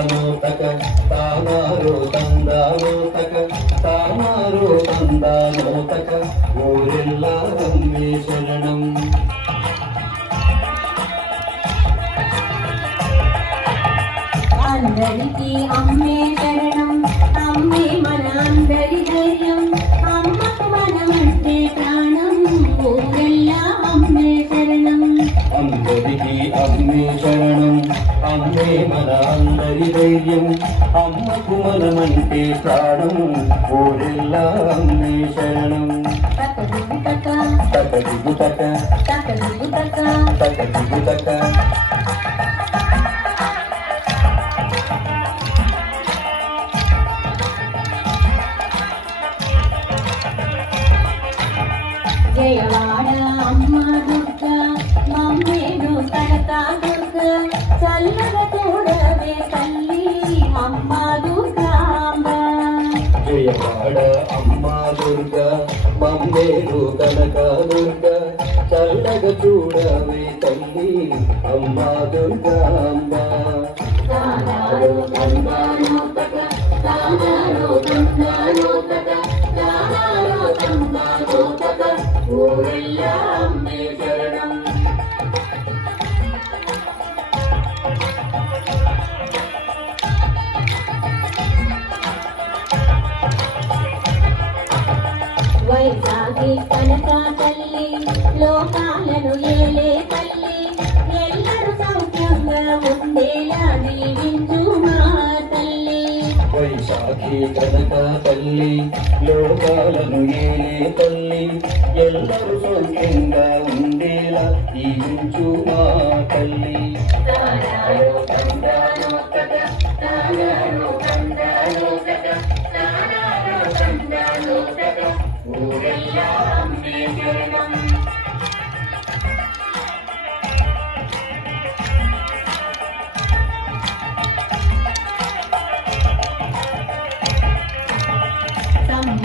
తందాను తక తానారు తందాను తక తానారు తందాను తక ఊరెల్లా అమ్మే శరణం. అందరికీ అమ్మే శరణం, అమ్మే మన అందరి ధైర్యం, అమ్మకు మనమంటే ప్రాణం, ఊరెల్లా అమ్మే శరణం. అందరికీ అమ్మే శరణం, అమ్మే మన అందరి ధైర్యం, అమ్మకు మనమంటే ప్రాణం, ఊరెల్లా అమ్మే శరణం. తకదిగు తక తకదిగు తక తకదిగు తక తకదిగు తక జయవాడ అమ్మ దుర్గ మమ్మేను కనకా దుర్గ, చల్లగా చూడవే తల్లి అమ్మ దుర్గాంబ. జయవాడ అమ్మ దుర్గ మమ్మేరు కనక దుర్గ, చల్లగా చూడవే తల్లి అమ్మ దుర్గాంబ. తానారు తందాను తక తానారు తందాను తక తానారు తందాను తక ఊరెల్లా అమ్మే శరణం. వైశాఖి కనక తల్లి లోకాలను ఏలే తల్లి, ఎల్లరూ సౌఖ్యంగా ఉండేలా దీవించు మా తల్లి. వైశాఖి కనక తల్లి లోకాలను ఏలే తల్లి, ఎల్లరూ సౌఖ్యంగా ఉండేలా దీవించు మా తల్లి. తానారు తందాను తక తానారు తందాను తక తానారు తందాను తక ఊరెల్లా అమ్మే శరణం.